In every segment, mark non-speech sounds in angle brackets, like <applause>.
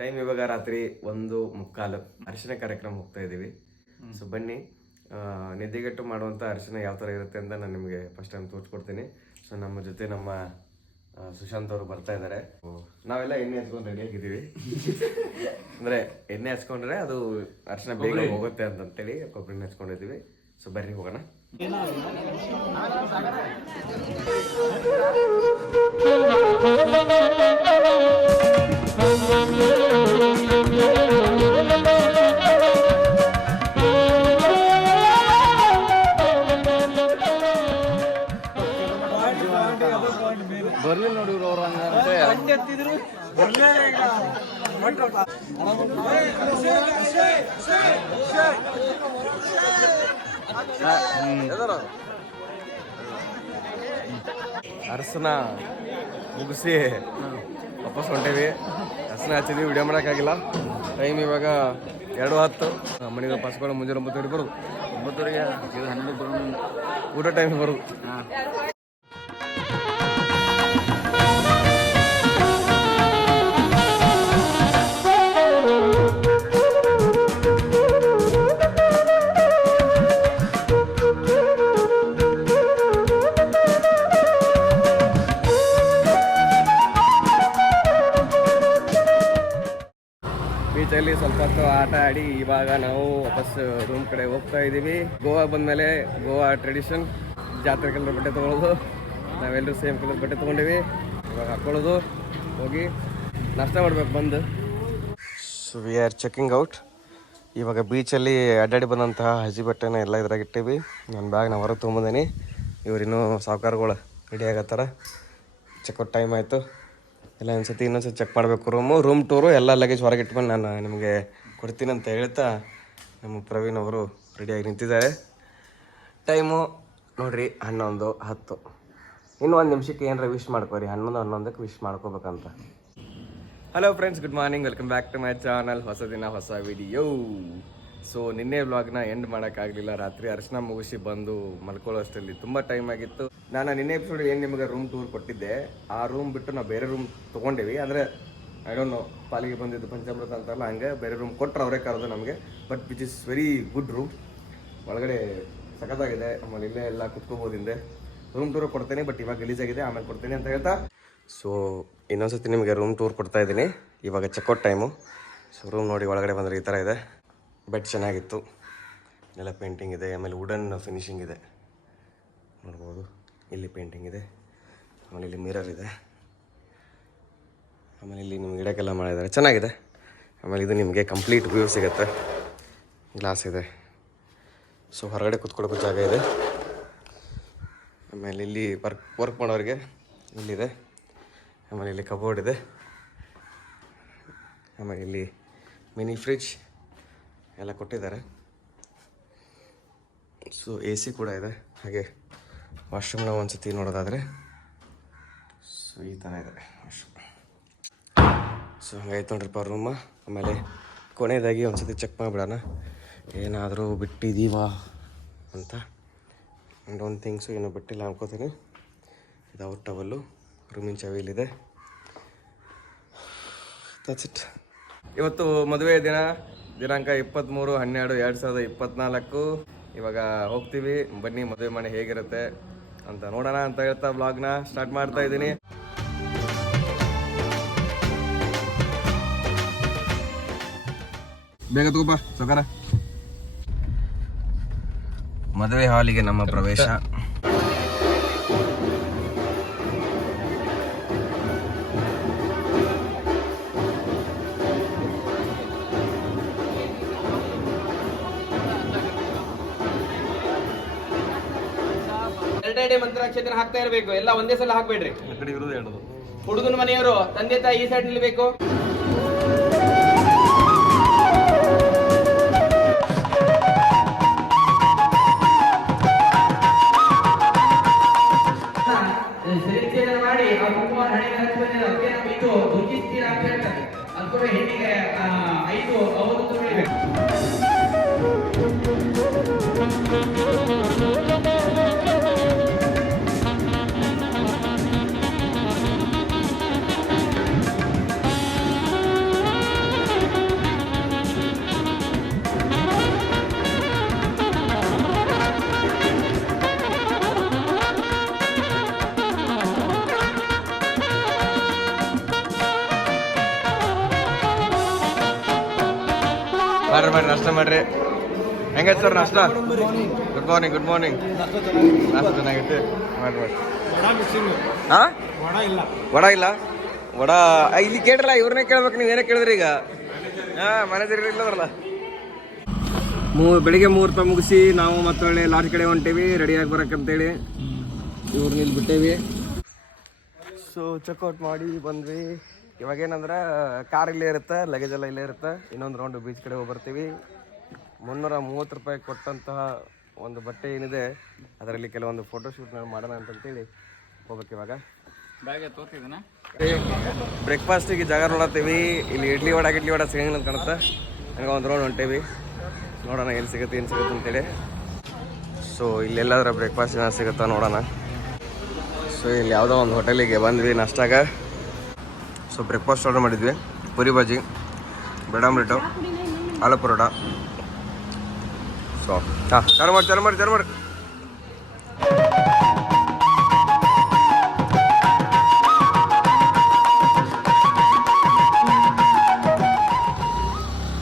Time ಇವಾಗ ರಾತ್ರಿ ಒಂದು ಮುಕ್ಕಾಲು ಅರಿಶಿನ ಕಾರ್ಯಕ್ರಮ ಹೋಗ್ತಾ ಇದ್ದೀವಿ. ಸೊ ಬನ್ನಿ ನಿದ್ದೆಗೆಟ್ಟು ಮಾಡುವಂಥ ಅರಿಶಿನ ಯಾವ ಥರ ಇರುತ್ತೆ ಅಂತ ನಾನು ನಿಮಗೆ ಫಸ್ಟ್ ಟೈಮ್ ತೋರಿಸ್ಕೊಡ್ತೀನಿ. ಸೊ ನಮ್ಮ ಜೊತೆ ನಮ್ಮ ಸುಶಾಂತ್ ಅವರು ಬರ್ತಾ ಇದ್ದಾರೆ. ನಾವೆಲ್ಲ ಎಣ್ಣೆ ಹಚ್ಕೊಂಡು ರೆಡಿ ಆಗಿದ್ದೀವಿ. <laughs> ಅಂದರೆ ಎಣ್ಣೆ ಹಚ್ಕೊಂಡ್ರೆ ಅದು ಅರಿಶಿನ ಬೇಗ ಹೋಗುತ್ತೆ ಅಂತಂತೇಳಿ ಕೊಬ್ಬರಿ ಎಣ್ಣೆ ಹಚ್ಕೊಂಡಿದ್ದೀವಿ. ಸೊ ಬರ್ರಿ ಹೋಗೋಣ. ಬರ್ಲಿ ನೋಡಿ ಅವ್ರು ಹಂಗಂತೆ ಅರಸನ ಮುಗಿಸಿ ವಾಪಸ್ ಹೊಂಟೇವಿ. ಅರಸನ ಹಚ್ಚಿದ್ವಿ ವಿಡಿಯೋ ಮಾಡೋಕ್ಕಾಗಿಲ್ಲ. ಟೈಮ್ ಇವಾಗ ಎರಡು ಹತ್ತು. ಮನೆಗೆ ವಾಪಸ್ಗಳು ಮುಂಜಾನೆ ಒಂಬತ್ತುವರೆಗೆ ಬರೋದು. ಒಂಬತ್ತುವರೆಗೆ ಇದು ಹನ್ನೊಂದು ಬರೋದು ಊಟ ಟೈಮ್ ಬರೋದು. ಹೊತ್ತು ಆಟ ಆಡಿ ಇವಾಗ ನಾವು ವಾಪಸ್ ರೂಮ್ ಕಡೆ ಹೋಗ್ತಾ ಇದ್ದೀವಿ. ಗೋವಾ ಬಂದಮೇಲೆ ಗೋವಾ ಟ್ರೆಡಿಷನ್ ಜಾತ್ರೆ ಕಲರ್ ಬಟ್ಟೆ ತೊಗೊಳೋದು. ನಾವೆಲ್ಲರೂ ಸೇಮ್ ಕಲರ್ ಬಟ್ಟೆ ತೊಗೊಂಡಿವಿ. ಇವಾಗ ಹಾಕ್ಕೊಳ್ಳೋದು ಹೋಗಿ ನಾಷ್ಟ ಮಾಡ್ಬೇಕು ಬಂದು. So we are checking out ಇವಾಗ ಬೀಚಲ್ಲಿ ಅಡ್ಡಾಡಿ ಬಂದಂತಹ ಹಸಿ ಬಟ್ಟೆನ ಎಲ್ಲ ಇದ್ರಾಗ ಇಟ್ಟೀವಿ. ನನ್ನ ಬ್ಯಾಗ್ ನಾವು ಹೊರಗೆ ತೊಗೊಂಬಂದೇನಿ. ಇವ್ರಿನ್ನೂ ಸಾವುಕಾರಗಳು ರೆಡಿ ಆಗತ್ತಾರ. ಚೆಕ್ಔಟ್ ಟೈಮ್ ಆಯಿತು. ಎಲ್ಲ ಒಂದ್ಸತಿ ಇನ್ನೊಂದ್ಸತಿ ಚೆಕ್ ಮಾಡಬೇಕು. ರೂಮು ರೂಮ್ ಟೂರು ಎಲ್ಲ ಲಗೇಜ್ ಹೊರಗೆ ಇಟ್ಕೊಂಡು ನಾನು ನಿಮಗೆ ಕೊಡ್ತೀನಿ ಅಂತ ಹೇಳ್ತಾ ನಮ್ಮ ಪ್ರವೀಣ್ ಅವರು ರೆಡಿಯಾಗಿ ನಿಂತಿದ್ದಾರೆ. ಟೈಮು ನೋಡ್ರಿ, ಹನ್ನೊಂದು ಹತ್ತು. ಇನ್ನು ಒಂದು ನಿಮಿಷಕ್ಕೆ ಏನಾರ ವಿಶ್ ಮಾಡ್ಕೋರಿ. ಹನ್ನೊಂದು, ಹನ್ನೊಂದಕ್ಕೆ wish ಮಾಡ್ಕೋಬೇಕಂತ. Hello friends good morning welcome back to my channel ಹೊಸ ದಿನ, ಹೊಸ ವಿಡಿಯೋ ಸೊ ನಿನ್ನೆ ವ್ಲಾಗ್ನ ಎಂಡ್ ಮಾಡೋಕ್ಕಾಗಲಿಲ್ಲ. ರಾತ್ರಿ ಅರ್ಶನ ಮುಗಿಸಿ ಬಂದು ಮಲ್ಕೊಳ್ಳೋ ಅಷ್ಟರಲ್ಲಿ ತುಂಬ ಟೈಮ್ ಆಗಿತ್ತು. ನಾನು ನಿನ್ನೆ ಎಪಿಸೋಡ್ ಏನು ನಿಮಗೆ ರೂಮ್ ಟೂರ್ ಕೊಟ್ಟಿದ್ದೆ, ಆ ರೂಮ್ ಬಿಟ್ಟು ನಾವು ಬೇರೆ ರೂಮ್ ತೊಗೊಂಡೇವಿ. ಅಂದರೆ ಐ ಡೋಂಟ್ ನೋ ಪಾಲಿಗೆ ಬಂದಿದ್ದು ಪಂಚಾಮೃತ ಅಂತಲ್ಲ ಹಂಗೆ ಬೇರೆ ರೂಮ್ ಕೊಟ್ಟರು ಅವರೇ ಕರೆದು ನಮಗೆ. But which is very good room ಒಳಗಡೆ ಸಖತ್ತಾಗಿದೆ. ಆಮೇಲೆ ಇಲ್ಲೇ ಎಲ್ಲ ಕುತ್ಕೋಬೋದು ಹಿಂದೆ. ರೂಮ್ ಟೂರ್ ಕೊಡ್ತೇನೆ ಬಟ್ ಇವಾಗ ಗಲೀಜಾಗಿದೆ ಆಮೇಲೆ ಕೊಡ್ತೇನೆ ಅಂತ ಹೇಳ್ತಾ. ಸೊ ಇನ್ನೊಂದ್ಸತಿ ನಿಮಗೆ ರೂಮ್ ಟೂರ್ ಕೊಡ್ತಾ ಇದ್ದೀನಿ. ಇವಾಗ ಚೆಕ್ಔಟ್ ಟೈಮು ಸೊ ರೂಮ್ ನೋಡಿ ಒಳಗಡೆ ಬಂದರೆ ಈ ಥರ ಇದೆ. ಬೆಡ್ ಚೆನ್ನಾಗಿತ್ತು. ಎಲ್ಲ ಪೇಂಟಿಂಗ್ ಇದೆ, ಆಮೇಲೆ ವುಡನ್ ಫಿನಿಶಿಂಗ್ ಇದೆ. ನೋಡ್ಬೋದು. ಇಲ್ಲಿ ಪೇಂಟಿಂಗ್ ಇದೆ. ಆಮೇಲೆ ಇಲ್ಲಿ ಮಿರರ್ ಇದೆ. ಆಮೇಲೆ ಇಲ್ಲಿ ನಿಮ್ಗೆ ಗಿಡಕ್ಕೆಲ್ಲ ಮಾಡಿದ್ದಾರೆ ಚೆನ್ನಾಗಿದೆ. ಆಮೇಲೆ ಇದು ನಿಮಗೆ ಕಂಪ್ಲೀಟ್ ವ್ಯೂ ಸಿಗುತ್ತೆ. ಗ್ಲಾಸ್ ಇದೆ. ಸೊ ಹೊರಗಡೆ ಕೂತ್ಕೊಳ್ಳೋಕ್ಕೂ ಜಾಗ ಇದೆ. ಆಮೇಲೆ ಇಲ್ಲಿ ವರ್ಕ್ ವರ್ಕ್ ಮಾಡೋರಿಗೆ ಇಲ್ಲಿದೆ. ಆಮೇಲೆ ಇಲ್ಲಿ ಕಬೋರ್ಡ್ ಇದೆ. ಆಮೇಲೆ ಇಲ್ಲಿ ಮಿನಿ ಫ್ರಿಜ್ ಎಲ್ಲ ಕೊಟ್ಟಿದ್ದಾರೆ. ಸೊ ಎ ಕೂಡ ಇದೆ. ಹಾಗೆ ವಾಶ್ರೂಮ್ನ ಒಂದು ಸತಿ ನೋಡೋದಾದರೆ ಸೊ, ಈ ಥರ ಇದೆ ವಾಶ್ರೂಮ್. ಸೊ, ಹಂಗಾಯ್ತು ನೋಡ್ರಪ್ಪ ರೂಮ ಆಮೇಲೆ ಕೊನೆಯದಾಗಿ ಒಂದು ಸತಿ ಚೆಕ್ ಮಾಡಿಬಿಡೋಣ. ಏನಾದರೂ ಬಿಟ್ಟಿದ್ದೀವಾ ಅಂತ. ಆ್ಯಂಡ್ ಒಂದು ಥಿಂಗ್ಸು ಏನೋ ಬಿಟ್ಟಿಲ್ಲ ಅನ್ಕೋತೀನಿ. ಇದು ಔಟ್ ಟವಲ್ಲು ರೂಮಿನ ಚವಿಲಿದೆ ದಟ್ಸ್ ಇಟ್ ಇವತ್ತು ಮದುವೆ ದಿನ, ದಿನಾಂಕ ಇಪ್ಪತ್ತ್ಮೂರು ಹನ್ನೆರಡು, ಎರಡು ಸಾವಿರದ ಇಪ್ಪತ್ತ್ನಾಲ್ಕು ಇವಾಗ ಹೋಗ್ತೀವಿ. ಬನ್ನಿ, ಮದುವೆ ಮನೆ ಹೇಗಿರುತ್ತೆ? ಅಂತ ನೋಡೋಣ ಅಂತ ಹೇಳ್ತಾ ಬ್ಲಾಗ್ನ ಸ್ಟಾರ್ಟ್ ಮಾಡ್ತಾ ಇದ್ದೀನಿ. ಬೇಗ ತಗೋಪ ಸಕಾರ ಮದುವೆ ಹಾಲಿಗೆ ನಮ್ಮ ಪ್ರವೇಶ. ಎರಡೆರಡೆ ಮಂತ್ರಾಕ್ಷತೆನ ಹಾಕ್ತಾ ಇರಬೇಕು. ಎಲ್ಲ ಒಂದೇ ಸಲ ಹಾಕ್ಬೇಡ್ರಿ. ಹುಡುಗನ ಮನೆಯವರು ತಂದೆ ತಾಯಿ ಈ ಸೈಡ್ ನಿಲ್ಬೇಕು. ಮಾಡಿ ಆ ಕುಂಕುಮ ದುಃಖಿಸ್ತೀರ ಅಂತ ಹೇಳ್ತಾರೆ ಹೆಣ್ಣಿಗೆ ಐದು ಅವತ್ತು ಮಾಡ್ರಿ ಮಾಡ್ರಿ ನಾಷ್ಟ ಮಾಡ್ರಿ. ಹೆಂಗೈತೆ ಸರ್ ನಾಷ್ಟ? ಗುಡ್ ಮಾರ್ನಿಂಗ್ ಗುಡ್ ಮಾರ್ನಿಂಗ್ ನಾಷ್ಟ ಚೆನ್ನಾಗೈತೆ. ಮಾಡ್ರಿ. ಹಾ? ವಡ ಇಲ್ಲ. ವಡ ಇಲ್ಲಿ ಕೇಳ್ರಲ್ಲ, ಇವ್ರನ್ನೇ ಕೇಳ್ಬೇಕು, ನೀವು ಏನೇ ಕೇಳಿದ್ರಿ ಈಗ? ಹಾ ಮ್ಯಾನೇಜರ್ ಇಲ್ಲದ್ರಲ್ಲ. ಮೂ, ಬೆಳಿಗ್ಗೆ ಮುಹೂರ್ತ ಮುಗಿಸಿ, ನಾವು ಮತ್ತೊಳ್ಳೆ ಲಾಡ್ಜ್ ಕಡೆ ಹೊಂಟೇವಿ ರೆಡಿಯಾಗಿ ಬರಕ್ಕಂತೇಳಿ ಇವ್ರನ್ನ ಇಲ್ಲಿ ಬಿಟ್ಟೇವಿ. ಸೊ ಚೆಕ್ಔಟ್ ಮಾಡಿ ಬಂದ್ವಿ. ಇವಾಗ ಏನಂದ್ರೆ ಕಾರ್ ಇಲ್ಲೇ ಇರುತ್ತೆ ಲಗೇಜ್ ಎಲ್ಲ ಇಲ್ಲೇ ಇರುತ್ತೆ. ಇನ್ನೊಂದು ರೌಂಡ್ ಬೀಚ್ ಕಡೆ ಹೋಗಿ ಬರ್ತೀವಿ. ಮುನ್ನೂರ ಮೂವತ್ತು ರೂಪಾಯಿ ಕೊಟ್ಟಂತಹ ಒಂದು ಬಟ್ಟೆ ಏನಿದೆ ಅದರಲ್ಲಿ ಕೆಲವೊಂದು ಫೋಟೋಶೂಟ್ ಮಾಡೋಣ ಅಂತಂತೇಳಿ ಹೋಗ್ಬೇಕು ಇವಾಗ. ಬ್ರೇಕ್ಫಾಸ್ಟಿಗೆ ಜಾಗ ನೋಡತ್ತೀವಿ. ಇಲ್ಲಿ ಇಡ್ಲಿ ವಡ ಇಡ್ಲಿ ವಡ ಸಿಗಂಗಿಲ್ಲ ಅಂತ ಕಾಣುತ್ತೆ. ಹಂಗೆ ಒಂದು ರೌಂಡ್ ಹೊಂಟೇವಿ. ನೋಡೋಣ ಎಲ್ಲಿ ಸಿಗುತ್ತೆ ಏನು ಸಿಗುತ್ತೆ ಅಂತೇಳಿ. ಸೊ ಇಲ್ಲೆಲ್ಲಾದ್ರೂ ಬ್ರೇಕ್ಫಾಸ್ಟ್ ಏನಾದ್ರು ಸಿಗುತ್ತಾ ನೋಡೋಣ. ಸೊ ಇಲ್ಲಿ ಯಾವುದೋ ಒಂದು ಹೋಟೆಲಿಗೆ ಬಂದ್ವಿ ನಾಷ್ಟಾಗ. ಸೊ ಬ್ರೇಕ್ಫಾಸ್ಟ್ ಆರ್ಡರ್ ಮಾಡಿದ್ವಿ. Puri bhaji bread omelette aloo paratha so ಹಾಂ ಚಾಲು ಮಾಡಿ ಚಾಲು ಮಾಡಿ ಚಾಲು ಮಾಡಿ.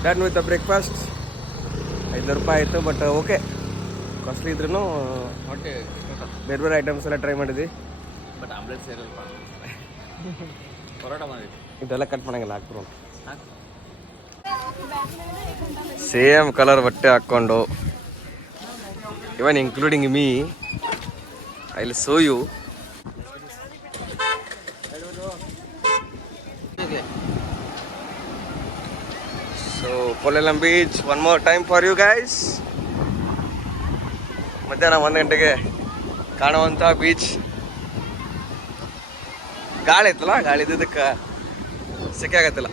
ಡನ್ ವಿತ್ ಬ್ರೇಕ್ಫಾಸ್ಟ್ ಐದುನೂರು ರೂಪಾಯಿ ಆಯಿತು ಬಟ್ ಓಕೆ ಕಾಸ್ಟ್ಲಿ ಇದ್ರೂ ಬೇರೆ ಬೇರೆ ಐಟಮ್ಸ್ ಎಲ್ಲ ಟ್ರೈ ಮಾಡಿದ್ವಿ. ಬಟ್ ಆಮ್ಲೆಟ್ ಸೇರಲ್ಪ ಪರೋಟ ಮಾಡಿದ್ವಿ. ಇದೆಲ್ಲ ಕಟ್ ಮಾಡಂಗಿಲ್ಲ ಹಾಕ್ಬಿಡು ಸೇಮ್ ಕಲರ್ ಬಟ್ಟೆ ಹಾಕ್ಕೊಂಡು even including me I will show you so Polem beach one more time for you guys ಮಧ್ಯಾಹ್ನ ಒಂದು ಗಂಟೆಗೆ ಕಾಣುವಂಥ ಬೀಚ್ ಗಾಳಿ ಐತಲ್ಲ ಗಾಳಿ ಇದ್ದಕ್ಕೆ ಸೆಕೆ ಆಗತ್ತಿಲ್ಲ